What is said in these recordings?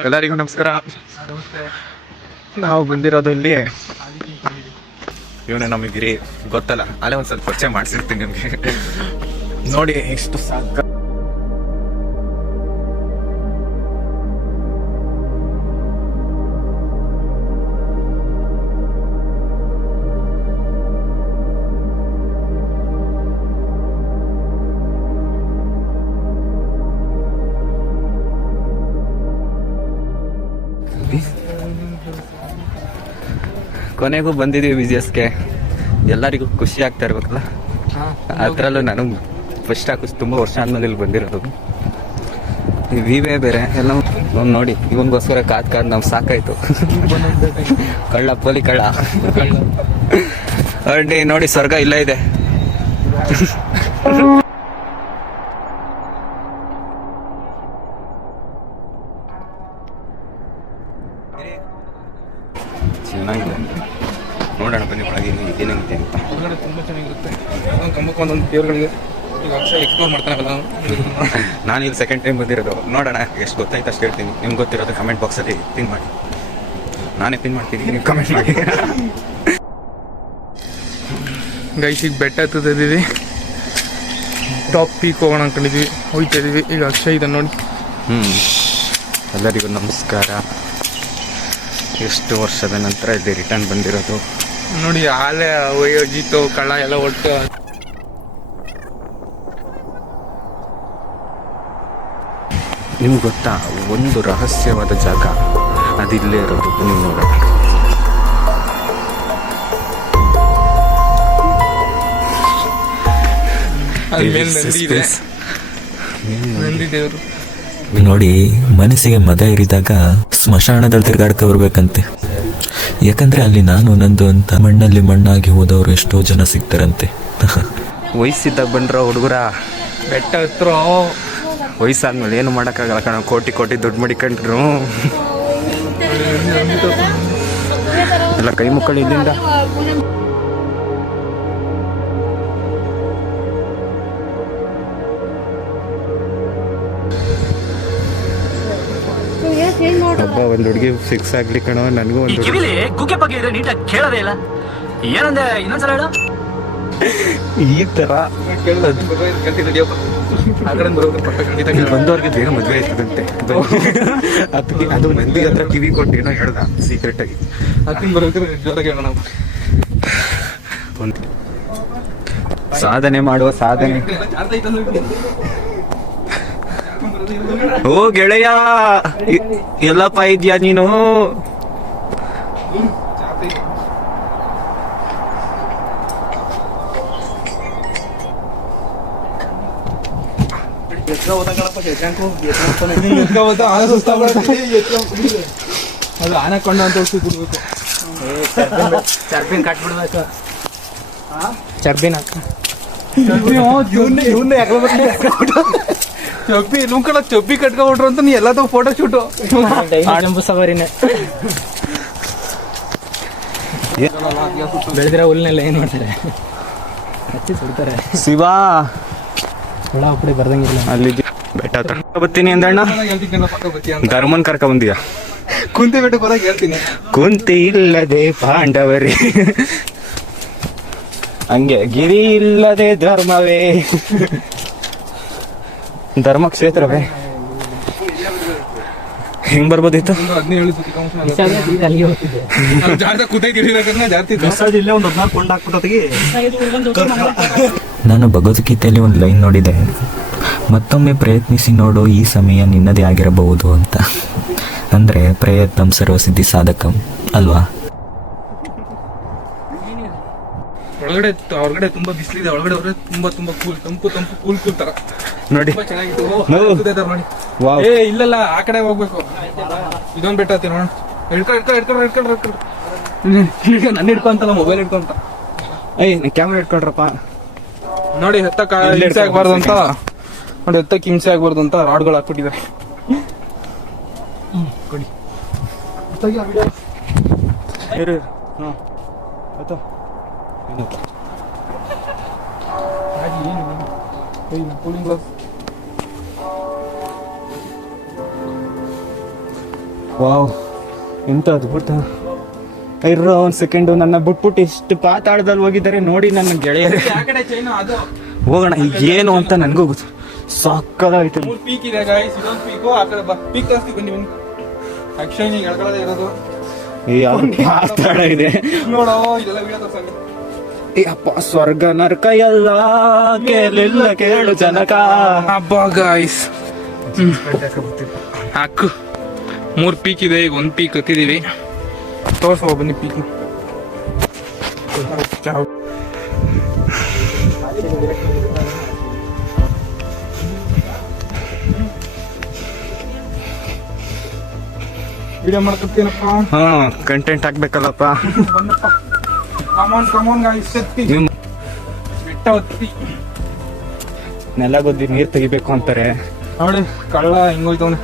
ಎಲ್ಲರಿಗೂ ನಮಸ್ಕಾರ. ನಾವು ಬಂದಿರೋದು ಇಲ್ಲಿ ಇವನೇ ನಮಗಿರಿ ಗೊತ್ತಲ್ಲ, ಅಲ್ಲೇ ಒಂದು ಸ್ವಲ್ಪ ಪರಿಚಯ ಮಾಡಿಸಿರ್ತೀನಿ ನಿಮಗೆ. ನೋಡಿ ಎಷ್ಟು ಸಾಕ. ಕೊನೆಗೂ ಬಂದಿದ್ದೀವಿ ವಿಜಿಎಸ್ಗೆ. ಎಲ್ಲರಿಗೂ ಖುಷಿ ಆಗ್ತಾ ಇರ್ಬೇಕಲ್ಲ, ಅದರಲ್ಲೂ ನನಗೆ ಫಸ್ಟ್ ಹಾಕಿಸ್ ತುಂಬ ವರ್ಷ ಆದ್ಮೇಲೆ ಇಲ್ಲಿ ಬಂದಿರೋದು. ವಿವೇ ಬೇರೆ ಎಲ್ಲ ನೋಡಿ, ಇವನಿಗೋಸ್ಕರ ಕಾದ್ ನಾವು ಸಾಕಾಯ್ತು. ಕಳ್ಳ ಪೋಲಿ ಕಳ್ಳ ಅಡ್ಡಿ ನೋಡಿ, ಸ್ವರ್ಗ ಇಲ್ಲ ಇದೆ. ಚೆನ್ನಾಗಿದೆ, ನೋಡೋಣ ಬನ್ನಿ ಒಳಗೆ ಏನೇನಿದೆ ಅಂತ. ಹೊರಗಡೆ ತುಂಬ ಚೆನ್ನಾಗಿರುತ್ತೆ. ಒಂದೊಂದು ಕಂಬಕ್ಕೆ ಒಂದೊಂದು ದೇವ್ರುಗಳಿಗೆ ಈಗ ಅಕ್ಷಯ ಎಕ್ಸ್ಪ್ಲೋರ್ ಮಾಡ್ತಾನಲ್ಲ. ನಾನು ಇಲ್ಲಿ ಸೆಕೆಂಡ್ ಟೈಮ್ ಬಂದಿರೋದು. ನೋಡೋಣ ಎಷ್ಟು ಗೊತ್ತಾಯ್ತು ಅಷ್ಟು ಹೇಳ್ತೀನಿ. ನಿಮ್ಗೆ ಗೊತ್ತಿರೋದು ಕಮೆಂಟ್ ಬಾಕ್ಸಲ್ಲಿ ಪಿನ್ ಮಾಡಿ. ನಾನೇ ಪಿನ್ ಮಾಡ್ತೀನಿ, ನೀವು ಕಮೆಂಟ್ ಮಾಡಿ. ಗೈಸಿಗೆ ಬೆಟ್ಟ ಹತ್ತಿದ್ದೀವಿ, ಟಾಪ್ ಪೀಕ್ ಹೋಗೋಣ ಅಂದ್ಕೊಂಡಿದ್ವಿ, ಹೋಗ್ತಾ ಇದೀವಿ. ಈಗ ಅಕ್ಷಯ್ ಇದೆ ನೋಡಿ. ಎಲ್ಲರಿಗೂ ನಮಸ್ಕಾರ. ಎಷ್ಟು ವರ್ಷದ ನಂತರ ಇಲ್ಲಿ ರಿಟರ್ನ್ ಬಂದಿರೋದು ನೋಡಿ. ಆಲೆ ಜೀತು ಕಳ್ಳ ಎಲ್ಲ ಒಟ್ಟು. ನಿಮ್ಗೆ ಗೊತ್ತಾ, ಒಂದು ರಹಸ್ಯವಾದ ಜಾಗ ಅದಿಲ್ಲೇ ಇರೋದು. ನೀವು ನೋಡೋಣ. ನಂದಿ ದೇವರು ನೋಡಿ, ಮನಸ್ಸಿಗೆ ಮದ ಇರಿದಾಗ ಸ್ಮಶಾನದಲ್ಲಿ ತಿರ್ಗಾಡ್ಕೊ ಬರ್ಬೇಕಂತೆ. ಯಾಕಂದ್ರೆ ಅಲ್ಲಿ ನಾನು ನಂದು ಅಂತ ಮಣ್ಣಲ್ಲಿ ಮಣ್ಣಾಗಿ ಹೋದವರು ಎಷ್ಟೋ ಜನ ಸಿಗ್ತಾರಂತೆ. ವಯಸ್ಸಿದ್ದಾಗ ಬಂದ್ರ ಹುಡುಗರ ಬೆಟ್ಟ ಹತ್ರ. ವಯಸ್ಸಾದ್ಮೇಲೆ ಏನು ಮಾಡೋಕ್ಕಾಗಲ್ಲ ಕಣ. ಕೋಟಿ ಕೋಟಿ ದುಡ್ಡು ಮಡಿಕೊಂಡ್ರು ಎಲ್ಲ ಕೈ ಮುಕ್ಕಳು ಇಲ್ಲಿಂದ. ಹಬ್ಬ ಒಂದು ಹುಡುಗಿ ಫಿಕ್ಸ್ ಆಗ್ಲಿ ಕಣೋ. ನನಗೂ ಒಂದು ಗುಕ್ಕೆ ಬಗ್ಗೆ ಇದೆ, ನೀಟಾಗಿ ಕೇಳೋದೇ ಇಲ್ಲ. ಏನಂದೆ ಇನ್ನೊಂದ್ಸಲ ಹೇಳು. ಈ ತರ ಬಂದವ್ರಿಗೆ ಬೇಗ ಮದುವೆ ಆಯ್ತದಂತೆ. ಅದಕ್ಕೆ ಅದು ಮಂದಿ ಹತ್ರ ಕಿವಿ ಕೊಟ್ಟು ಏನೋ ಹೇಳ್ದ ಸೀಕ್ರೆಟ್ ಆಗಿ. ಸಾಧನೆ ಮಾಡುವ ಸಾಧನೆ. ಓ ಗೆಳೆಯ, ಎಲ್ಲಪ್ಪ ಇದ್ಯಾ ನೀನು? ಅದು ಆನಕೊಂಡ ಅಂತ ಕೊಡ್ಬೇಕು. ಚರ್ಬಿನ್ ಕಟ್ಬಿಡ್ಬೇಕು. ಚರ್ಬಿನ ಚೊಬ್ಬಿ ನುಂಕಳ ಚೊಬ್ಬಿ ಕಟ್ಕೊಂಡ್ಬಿಟ್ರು ಅಂತ ನೀ ಎಲ್ಲ ಫೋಟೋ ಶೂಟು. ಸವಾರಿನೇ ಬೆಳೆದಿರೋ ಹುಲ್ನೆಲ್ಲ ಏನ್ ಮಾಡ್ತಾರೆ, ಹಚ್ಚಿ ಸುಡ್ತಾರೆ. ಶಿವ ಹುಳ ಉಪ್ಪಡಿ ಬರ್ದಂಗಿಲ್ಲ. ಅಲ್ಲಿ ಬೆಟ್ಟ ಹತ್ರ ಬರ್ತೀನಿ ಅಂದಣ್ಣ. ಧರ್ಮನ್ ಕರ್ಕ ಬಂದಿಯ? ಕುಂತಿ ಬೆಟ್ಟ ಬರಕ್ ಹೇಳ್ತೀನಿ. ಕುಂತಿ ಇಲ್ಲದೆ ಪಾಂಡವರೇ, ಹಂಗೆ ಗಿರಿ ಇಲ್ಲದೆ ಧರ್ಮವೇ. ಧರ್ಮ ಕ್ಷೇತ್ರವೇ. ಹೆಂಗ್ ಬರ್ಬೋದಿತ್ತು? ನಾನು ಭಗವದ್ಗೀತೆಯಲ್ಲಿ ಒಂದು ಲೈನ್ ನೋಡಿದೆ, ಮತ್ತೊಮ್ಮೆ ಪ್ರಯತ್ನಿಸಿ ನೋಡು, ಈ ಸಮಯ ನಿನ್ನದೇ ಆಗಿರಬಹುದು ಅಂತ. ಅಂದ್ರೆ ಪ್ರಯತ್ನಂ ಸರ್ವಸಿದ್ಧಿ ಸಾಧಕಂ ಅಲ್ವಾ? ಹೊರಗಡೆ ತುಂಬಾ ಬಿಸಿಲಿದೆ, ಒಳಗಡೆ ಹೋದ್ರೆ ತುಂಬಾ ಕೂಲ್, ತಂಪು ಕೂಲ್ ತರ ನೋಡಿ. ನೋಡಿ ಇಲ್ಲಲ್ಲ, ಆ ಕಡೆ ಹೋಗ್ಬೇಕು. ಇದೊಂದು ಬೆಟ್ಟ ಹತ್ತಿ ನೋಡೋಣ. ನನ್ನ ಹಿಡ್ಕೊಂತಲ್ಲ, ಮೊಬೈಲ್ ಹಿಡ್ಕೊಂತ. ಕ್ಯಾಮ್ರಾ ಹಿಡ್ಕೊಳ್ರಪ್ಪ. ನೋಡಿ ಎತ್ತಕ್ಕೆ ಹಿಂಸೆ ಆಗ್ಬಾರ್ದು ಅಂತ, ನೋಡಿ ಎತ್ತಕ್ಕೆ ಹಿಂಸೆ ಆಗ್ಬಾರ್ದು ಅಂತ ರಾಡ್ಗಳು ಹಾಕ್ಬಿಟ್ಟಿದ್ದಾರೆ. ಕೊಡಿ ಕೂಲಿಂಗ್ ಗ್ಲಾಸ್ ವಾವ್, ಎಂತ ಅದ್ಭುತ. ಇರೋ ಒಂದು ಸೆಕೆಂಡು, ನನ್ನ ಬಿಟ್ಬಿಟ್ಟು ಇಷ್ಟು ಪಾತಾಳದಲ್ಲಿ ಹೋಗಿದ್ದಾರೆ ನೋಡಿ ನನ್ನ ಗೆಳೆಯರು. ಹೋಗೋಣ ಏನು ಅಂತ ನನಗೂ ಗೊತ್ತು. ಸಾಕಾಯ್ತು. ಪೀಕ್ ಇದೆ ಗಾಯ್ಸ್, ಇದೊಂದು ಪೀಕು. ಆ ಕಡೆ ಪೀಕ್ ತೋರಿಸ್ತೀವಿ ಬನ್ನಿ ಬನ್ನಿ. ಅಕ್ಷಯ್ ಎಳ್ಕೊಳ್ಳೋದೇ ಇರೋದು. ಪಾತಾಳ ಇದೆ ನೋಡೋ, ಇದೆಲ್ಲ ವಿಡಿಯೋ ತೋರ್ಸಂಗೆ. ಅಪ್ಪ, ಸ್ವರ್ಗ ನರ್ಕ ಎಲ್ಲ ಕೇಳಿಲ್ಲ ಕೇಳು ಜನಕ. ಹಬ್ಬ ಗಾಯ್ಸ್, ಹಾಕು. 3 ಪೀಕ್ ಇದೆ, ಈಗ 1 ಪೀಕ್ ಹತ್ತಿದೀವಿ. ತೋರ್ಸುವ ಬನ್ನಿ ಪೀಕ್. ವಿಡಿಯೋ ಮಾಡ್ಕೊತೀನಪ್ಪ. ಹಾ, ಕಂಟೆಂಟ್ ಹಾಕ್ಬೇಕಲ್ಲಪ್ಪ. ಬನ್ನಪ್ಪ, ಕಮಾನ್ ಗಾಯ್ಸ್. ಬೆಟ್ಟ ಹತ್ತಿ ನೆಲ ಗೊದ್ದಿ ನೀರ್ ತೆಗಿಬೇಕು ಅಂತಾರೆ. ನೋಡಿ ಕಳ್ಳ ಹಿಂಗೋಯ್ತವನೆ.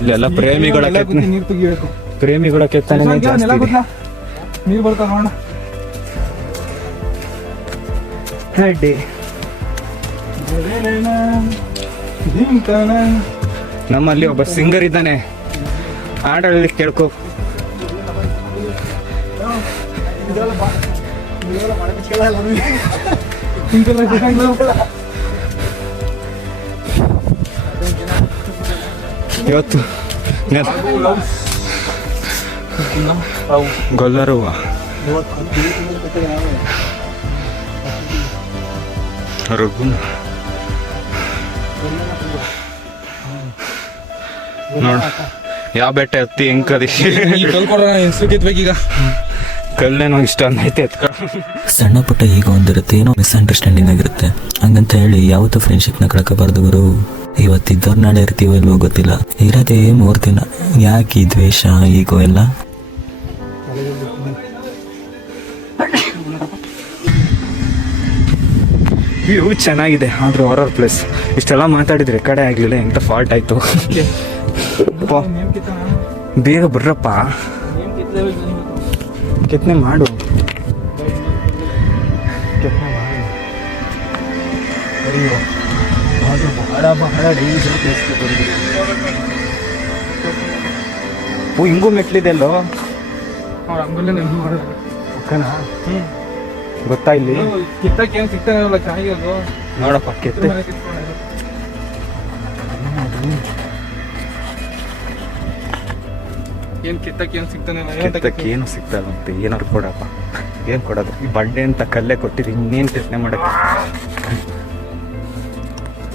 ಇಲ್ಲೆಲ್ಲ ಪ್ರೇಮಿಗಳ ನೀರು ತೆಗಿಬೇಕು. ಪ್ರೇಮಿಗಳ ಕೆತ್ತನೆ ನೆಲ ಗೊತ್ತಾ, ನೀರು ಬರ್ತಾವ ನೋಡ. ನಮ್ಮಲ್ಲಿ ಒಬ್ಬ ಸಿಂಗರ್ ಇದ್ದಾನೆ, ಹಾಡಲ್ಲಿ ಕೇಳ್ಕೊ. ಇವತ್ತು ಗೊಲ್ಲರುವ ರಘುನ ನೋಡ, ಯಾವ ಬೆಟ್ಟ ಹತ್ತಿ ಹೆಂಗ್ ಕದಿ ಹೆಸರುಗಿದ್ಬೇಕೀಗ. ಕಲ್ಲೇನೋ ಇಷ್ಟ ಅನ್ನೈತೆ ಎತ್ಕ. ಸಣ್ಣ ಪುಟ್ಟ ಈಗ ಒಂದಿರುತ್ತೆ, ಏನೋ ಮಿಸ್ಅಂಡರ್ಸ್ಟ್ಯಾಂಡಿಂಗ್ ಆಗಿರುತ್ತೆ. ಹಂಗಂತ ಹೇಳಿ ಯಾವತ್ತೂ ಫ್ರೆಂಡ್ಶಿಪ್ನ ಕಳ್ಕೋಬಾರ್ದು ಗುರು. ಇವತ್ತಿದ್ದವ್ರು ನಾಳೆ ಇರ್ತೀವೋ ಇಲ್ವೋ ಗೊತ್ತಿಲ್ಲ. ಇರೋದೇ 3 ದಿನ, ಯಾಕೆ ಈ ದ್ವೇಷ ಈಗೋ ಎಲ್ಲ. ವ್ಯೂ ಚೆನ್ನಾಗಿದೆ, ಆದ್ರೆ ಹಾರರ್ ಪ್ಲೇಸ್. ಇಷ್ಟೆಲ್ಲ ಮಾತಾಡಿದ್ರೆ ಕಡೆ ಆಗ್ಲಿಲ್ಲ, ಎಂತ ಫಾಲ್ಟ್ ಆಯ್ತು. ಬೇಗ ಬರ್ರಪ್ಪ, ಕೆತ್ತನೆ ಮಾಡು. ಹಿಂಗೂ ಮೆಟ್ಲಿದೆ ಅಲ್ಲೋ, ಗೊತ್ತಾ ಇಲ್ಲಿ ಕಿತ್ತಕ್ಕೆ ಏನ್ ಸಿಗ್ತಾನಲ್ಲ, ಚೆನ್ನಾಗಿರೋದು ನೋಡಪ್ಪ. ಕೆತ್ತೆ ಏನ್ ಕಿತ್ತಕ್ಕೆ ಏನ್ ಸಿಗ್ತಾನೆ. ಕೆತ್ತಕ್ಕೆ ಏನು ಸಿಗ್ತದಂತೆ, ಏನಾರು ಕೊಡಪ್ಪ. ಏನ್ ಕೊಡೋದು, ಈ ಬಂಡೆ ಅಂತ ಕಲ್ಲೇ ಕೊಟ್ಟಿರಿ, ಇನ್ನೇನ್ ಕೆತ್ತನೆ ಮಾಡಕ್ಕೆ.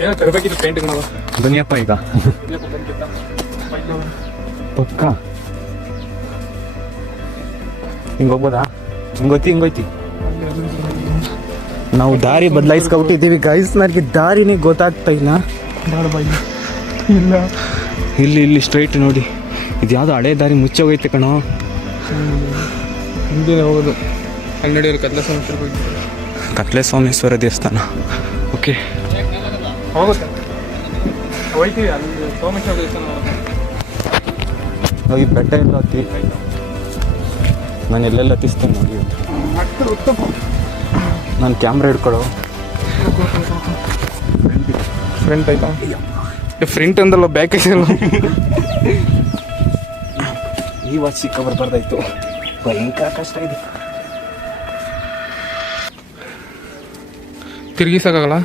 ಏನೋ ತರಬೇಕಿತ್ತು ಪೇಂಟಿಂಗ್ ನಾವು. ಬನ್ನಿಯಪ್ಪ ಈಗ ಪಕ್ಕ ಹಿಂಗ್ ಹೋಗ್ಬೋದಾ? ಹಿಂಗೋಯ್ತಿ ನಾವು ದಾರಿ ಬದಲಾಯಿಸ್ಕೊಬಿಟ್ಟಿದ್ದೀವಿ ಗೈಸ್. ನನಗೆ ದಾರಿನೇ ಗೊತ್ತಾಗ್ತಾ ಇಲ್ಲ. ಇಲ್ಲ, ಇಲ್ಲಿ ಸ್ಟ್ರೈಟ್ ನೋಡಿ, ಇದು ಯಾವ್ದು ಹಳೆ ದಾರಿ ಮುಚ್ಚೋಗೈತೆ ಕಣೋ. ಹಿಂದೆ ಹೋಗೋದು. ಅಲ್ಲಿ ನಡೆಯೋರು ಕತ್ಲೆ ಸೋಮೇಶ್ವರ ದೇವಸ್ಥಾನ. ಓಕೆ, ಹೋಗುತ್ತೆ, ಹೋಯ್ತೀವಿ. ಅಲ್ಲಿ ಸೋಮೇಶ್ವರ ದೇವಸ್ಥಾನ ಈ ಬೆಟ್ಟ ಎಲ್ಲ ಹತ್ತಿ ನಾನು ಎಲ್ಲೆಲ್ಲ ಹತ್ತಿಸ್ತೇನೆ ನೋಡಿ. ನಾನು ಕ್ಯಾಮ್ರಾ ಹಿಡ್ಕೊಳ್ಳೋ. ಫ್ರಂಟ್ ಆಯ್ತಾ? ಫ್ರಂಟ್ ಅಂದಲ್ಲ, ಬ್ಯಾಕ್ ಐತಲ್ಲ. ಈ ವಾಚ್ ಸಿಕ್ಕ ಬರ್ಬಾರ್ದಾಯ್ತು, ಭಯಂಕರ ಕಷ್ಟ ಇದೆ. ತಿರುಗಿಸಕ್ಕಾಗಲ್ಲ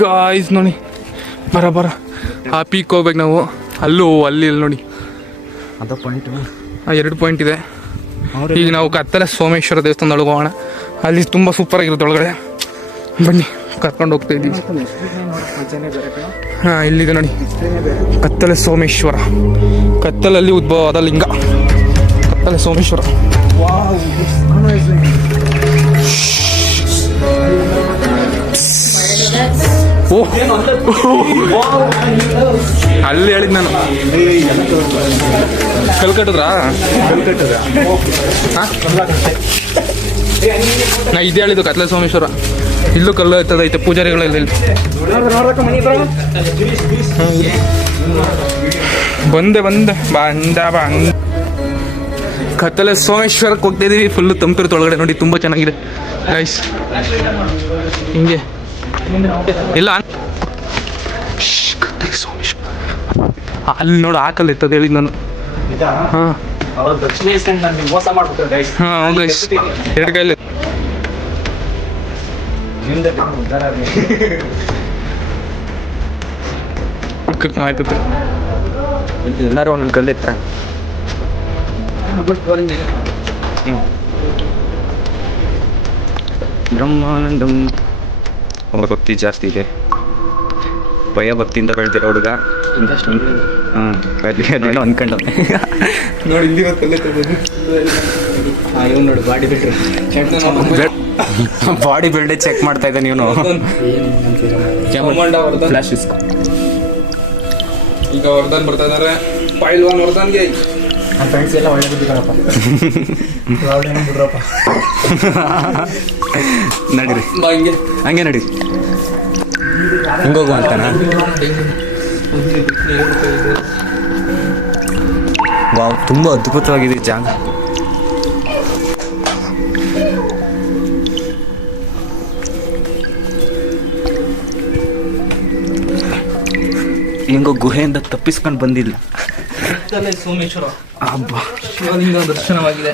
ಗಾಯ್ಸ್. ನೋಡಿ ಬರ ಆ ಪೀಕ್ ಹೋಗ್ಬೇಕು ನಾವು. ಅಲ್ಲಿ ನೋಡಿ, ಅದ ಪಾಯಿಂಟ್. 2 ಪಾಯಿಂಟ್ ಇದೆ. ಈಗ ನಾವು ಕತ್ತಲೆ ಸೋಮೇಶ್ವರ ದೇವಸ್ಥಾನದೊಳಗೆ ಹೋಗೋಣ. ಅಲ್ಲಿ ತುಂಬ ಸೂಪರ್ ಆಗಿರುತ್ತೆ ಒಳಗಡೆ. ಬನ್ನಿ, ಕರ್ಕೊಂಡು ಹೋಗ್ತಾ ಇದ್ದೀವಿ. ಹಾಂ, ಇಲ್ಲಿದೆ ನೋಡಿ, ಕತ್ತಲೆ ಸೋಮೇಶ್ವರ. ಕತ್ತಲಲ್ಲಿ ಉದ್ಭವವಾದ ಲಿಂಗ ಕತ್ತಲೆ ಸೋಮೇಶ್ವರ. ಅಲ್ಲಿ ಹೇಳಿದ್ ನಾನು. ಕಲ್ಕಟ್ಟದ್ರಾ? ನಾ ಇದೇ ಹೇಳಿದ್ದು, ಕತ್ಲೆ ಸೋಮೇಶ್ವರ. ಇಲ್ಲೂ ಕಲ್ಲು ಎತ್ತದೈತೆ, ಪೂಜಾರಿಗಳೆಲ್ಲ ಇಲ್ಲಿ. ಬಂದೆ ಕತ್ತಲೆ ಸೋಮೇಶ್ವರಕ್ಕೆ ಹೋಗ್ತಾ ಇದೀವಿ. ಫುಲ್ಲು ತಂಪಿರುತ್ತೆ ಒಳಗಡೆ ನೋಡಿ, ತುಂಬ ಚೆನ್ನಾಗಿದೆ ಗೈಸ್. ಹಿಂಗೆ ಇಲ್ಲ ಅಲ್ಲಿ ನೋಡು ಹಾಕಲ್ಲ ಇರ್ತದೆ ಹೇಳಿದ್ ನಾನು. ಹಾಂ ಹಾಂ ಗೈಸ್ ಎರಡು ಕೈಲಿ ಆಯ್ತು. ಎಲ್ಲರೂ ಒಂದೊಂದು ಕಲ್ಲಿತ್ತ. ಬ್ರಹ್ಮಾನಂದಂ. ಭಕ್ತಿ ಜಾಸ್ತಿ ಇದೆ, ಭಯ ಭಕ್ತಿಯಿಂದ ಬೆಳೆದಿರೋ ಹುಡುಗ. ಹಾಂ ಅದೇನೋ ಅನ್ಕೊಂಡು ನೋಡಿ ಇಲ್ಲಿ ನೋಡು ಬಾಡಿ ಬಿಲ್ಡರ್ ಬಾಡಿ ಬಿಲ್ಡೇ ಚೆಕ್ ಮಾಡ್ತಾ ಇದ್ದೆ. ನೀನು ಫ್ಲಾಶ್ ಇಸ್ಕೊ. ಈಗ ವರ್ಧನ್ ಬರ್ತಾ ಇದಾರೆ. ಪೈಲ್ವಾನ್ ವರ್ಧನ್ಗೆ ಫ್ರೆಂಡ್ಸ್ ಎಲ್ಲ ಒಳ್ಳೆ ಬುದ್ಧಿ ಕಣಪ್ಪ. ಬಿಡ್ರಪ್ಪ ನಡೀರಿ ಹಿಂಗೆ ಹಂಗೆ ನಡಿ, ಹಿಂಗೋಗು ಅಂತಾನ. ವಾವ್, ತುಂಬ ಅದ್ಭುತವಾಗಿದೆ ಈ ಜಾಗ. ಹೆಂಗೋ ಗುಹೆಯಿಂದ ತಪ್ಪಿಸ್ಕೊಂಡು ಬಂದಿಲ್ಲ. ಸೋಮೇಶ್ವರ ಹಬ್ಬ ಶಿವಲಿಂಗ ದರ್ಶನವಾಗಿದೆ.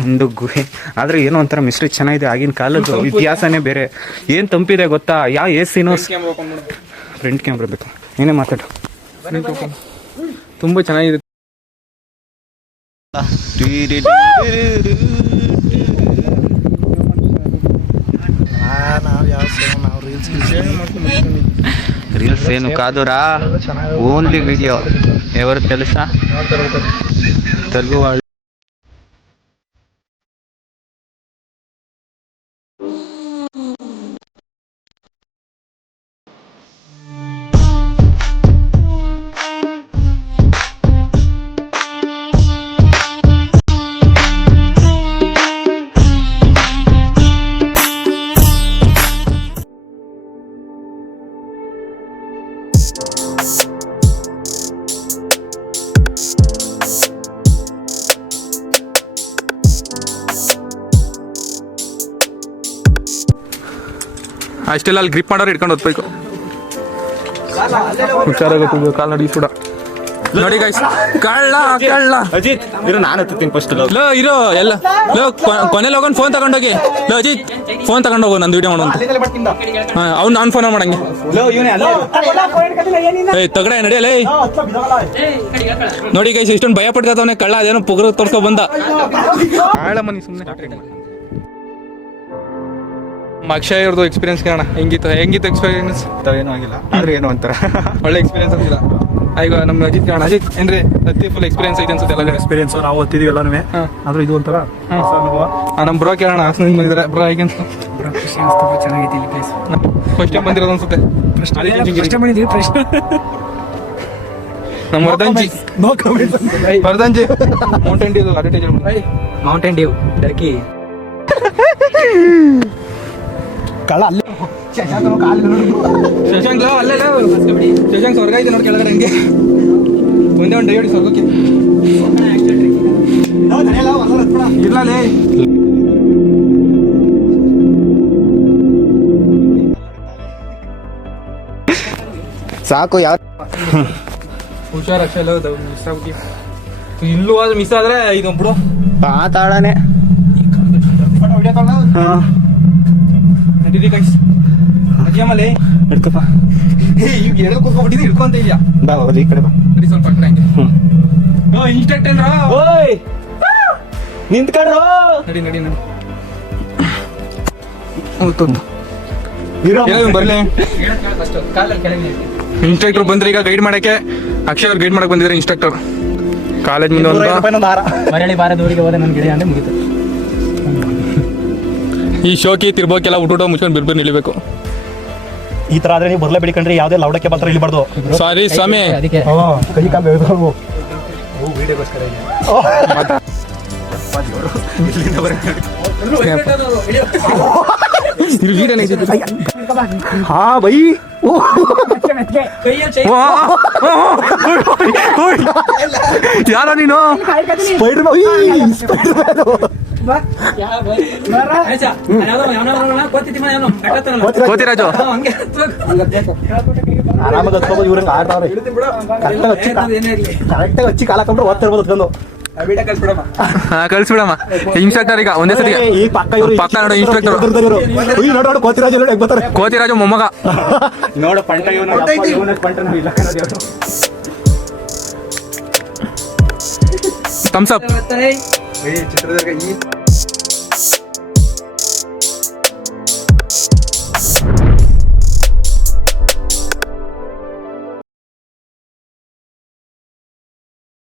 ಒಂದು ಗುಹೆ ಆದರೆ ಏನೋ ಒಂಥರ ಮಿಸ್ಟ್ರಿ ಚೆನ್ನಾಗಿದೆ. ಆಗಿನ ಕಾಲದ್ದು ಇತಿಹಾಸನೇ ಬೇರೆ. ಏನು ತಂಪಿದೆ ಗೊತ್ತಾ? ಯಾವ ಎಸಿನೋ ಫ್ರಂಟ್ ಕ್ಯಾಮ್ರಾ ಬೇಕು. ಏನೇ ಮಾತಾಡು, ತುಂಬ ಚೆನ್ನಾಗಿದೆ. ರೀಲ್ಸ್ ಏನು ಕಾದುರಾ, ಓನ್ಲಿ ವಿಡಿಯೋ. ఎవరు తెలుసా? తెలుగు వాళ్ళు. ಅಷ್ಟೆಲ್ಲ ಅಲ್ಲಿ ಗ್ರಿಪ್ ಮಾಡೋರು ಇಟ್ಕೊಂಡು ಹೋಗ್ಬೇಕು. ಹುಷಾರಾಗುತ್ತೆ ಕಾಲ್ ನಡಿ ಸುಡ. ನೋಡಿ ಗೈಸ್, ಕಳ್ಳ ಕಳ್ಳ ಅಜಿತ್ ಇರೋ, ನಾನು ಹತ್ತೀನಿ ಫಸ್ಟ್. ಲೋ ಇರೋ ಎಲ್ಲ ಲೋ ಕೊನೆಯಲ್ಲಿ ಹೋಗೋಣ. ಫೋನ್ ತಗೊಂಡೋಗಿ ಲೋ ಅಜಿತ್, ಫೋನ್ ತಗೊಂಡೋಗು, ನಂದು ವಿಡಿಯೋ ಮಾಡೋಣ. ಹಾಂ ಅವ್ನು ಫೋನ್ ಮಾಡಂಗೆ. ಏಯ್ ತಗಡೆ ನಡಿಯಲ್ಲ. ನೋಡಿ ಗೈಸ್, ಇಷ್ಟೊಂದು ಭಯ ಪಡ್ತವನೆ ಕಳ್ಳ. ಅದೇನೋ ಪುಗ್ರ ತೋರ್ಸ್ಕೊ ಬಂದ. ಕಾಳ ಮನಿ ಸುಮ್ಮನೆ. ಅಕ್ಷಯ್ ಅವ್ರದ್ದು ಎಕ್ಸ್ಪೀರಿಯನ್ಸ್ ಕೇಳೋಣ. ಹೆಂಗಿತ್ತು ಎಕ್ಸ್ಪೀರಿಯನ್ಸ್? ಏನೂ ಆಗಿಲ್ಲ, ಆದ್ರೆ ಏನೋ ಒಂಥರ ಒಳ್ಳೆ ಎಕ್ಸ್ಪೀರಿಯನ್ಸ್ ಅಂತಿಲ್ಲ. ಈಗ ನಮ್ಮ ಅಜಿತ್ ಕೇಳೋಣ. ಅಜಿತ್ ಏನ್ರಿ ಅತಿ ಫುಲ್ ಎಕ್ಸ್ಪೀರಿಯನ್ಸ್ ಐತೆ ಅನ್ಸುತ್ತೆ ಎಲ್ಲ. ಎಕ್ಸ್ಪೀರಿಯನ್ಸ್ ನಾವು ಓದ್ತಿದೀವಿ ಎಲ್ಲನೂ. ಆದ್ರೂ ಇದು ಒಂಥರ ನಮ್ಮ ಬ್ರೋ ಕೇಳೋಣ. ಹಾಸನದಿಂದ ಬಂದಿದ್ದಾರೆ. ಬ್ರೋ ಹೇಗೆ ಅನ್ಸ್ತು? ಚೆನ್ನಾಗೈತಿ ಈ ಪ್ಲೇಸ್. ಫಸ್ಟ್ ಟೈಮ್ ಬಂದಿರೋದು ಅನ್ಸುತ್ತೆ. ನಮ್ಮ Vardhanji Mountain Dew advertise. Mountain Dew ಟರ್ಕಿ ಕಳ್ಳ ಅಲ್ಲೇ. ಶಶಾಂಕ್ ಅಲ್ಲೇ ಶಶಾಂಕ್ ಸ್ವರ್ಗ ಐತೆ ನೋಡಿ ಕೆಳಗಡೆ. ಹಂಗೆ ಒಂದೇ ಒಂದು ಡೈವಡಿ ಸ್ವರ್ಗಕ್ಕೆ ಇರ್ಲೇ. ಸಾಕು. ಯಾರು ಹುಷಾರ್ ಅಕ್ಷಯ ಮಿಸ್ ಆಗ್ಬಿಟ್ಟು ಇಲ್ಲೂ ಆದ್ರೆ ಮಿಸ್ ಆದ್ರೆ ಇದೊಬ್ರು ಪಾತಾಳನೆ. ನಡೀರಿ ಗೈಸ್, ಅಜ್ಜಮ್ಮಲೇ ಹಿಡ್ಕಪ್ಪ. ಈಗ ಹೇಳಕ್ ಹೋಗ್ಬಿಟ್ಟಿದ್ದು ಹಿಡ್ಕೊಂತ ಇದೆಯಾ? ಬಾ ಈ ಕಡೆ ಬಾ. ನಡಿ ಸ್ವಲ್ಪ ಹಂಗೆ. ಇನ್ಸ್ಟ್ರಕ್ಟರ್ ಓಯ್ ನಿಂತ್ಕೊಂಡ್ರು. ನಡಿ ನಡಿ ನಡಿ. ಬರ್ಲಿ. ಇನ್ಸ್ಟ್ರಕ್ಟರ್ ಬಂದ್ರೆ ಈಗ ಗೈಡ್ ಮಾಡಕ್ಕೆ. ಅಕ್ಷಯ್ ಅವ್ರು ಗೈಡ್ ಮಾಡಕ್ ಬಂದಿದ್ದಾರೆ. ಇನ್ಸ್ಟ್ರಕ್ಟರ್ ಕಾಲೇಜ್ ಮುಂದೆ ಮರಳಿ ಬಾರದವರಿಗೆ ಹೋದೆ ನನ್ನ ಗೆಳೆಯ ಅಂದ್ರೆ ಮುಗಿತು. ಈ ಶೋಕಿ ತಿರ್ಬೋಕೆಲ್ಲ ಊಟ ಮುಚ್ಕೊಂಡು ಬಿರ್ಬಿರ್ ನಿಲ್ಬೇಕು. ಈ ತರ ಆದ್ರೆ ನೀವು ಬರ್ಲೇ ಬಿಡಿಕೊಂಡ್ರಿ. ಯಾವುದೇ ಲೌಡಕ್ಕೆ ಬರ್ತಾರೆ ಇಲ್ಬಾರ್ದು. ಸಾರಿ ಸ್ವಾಮಿ. ಅದಕ್ಕೆ ಕೈ ಕಾಲು ಬೆಳೆದವು. ವಿಡಿಯೋಗೋಸ್ಕರ ಹಾ ಬೈ. ಯಾರ ನೀನು? ಕೋತಿರಾಜು ಆರಾಮಾಗಿ ಹತ್ಕೋಬೋದು ಇವ್ರಂಗೆ ಆಡ್ತಾವ್ರೆ ಕರೆಕ್ಟಾಗಿ ಹಚ್ಚಿ ಕಾಲ ಹಾಕೊಂಡ್ರೆ ಓದ್ತಿರ್ಬೋದು ಹತ್ಕೊಂಡು ಕಳ್ಸ್ಬಿಡಮ್ಮ ಇನ್ಸ್ಪೆಕ್ಟರ್ ಈಗ ಒಂದೇ ಸತಿ ಈ ಪಕ್ಕ ಇವ್ರು ಪಕ್ಕ ನೋಡು ಇನ್ಸ್ಪೆಕ್ಟರ್ ನೋಡು ಕೋತಿರಾಜ್ ಹೇಗೆ ಬರ್ತಾರೆ ಕೋತಿರಾಜು ಮೊಮ್ಮಗ ನೋಡು ಪಂಟ ಇಲ್ಲ ಥಮ್ಸ್ ಅಪ್ ಚಿತ್ರದುರ್ಗ ಈ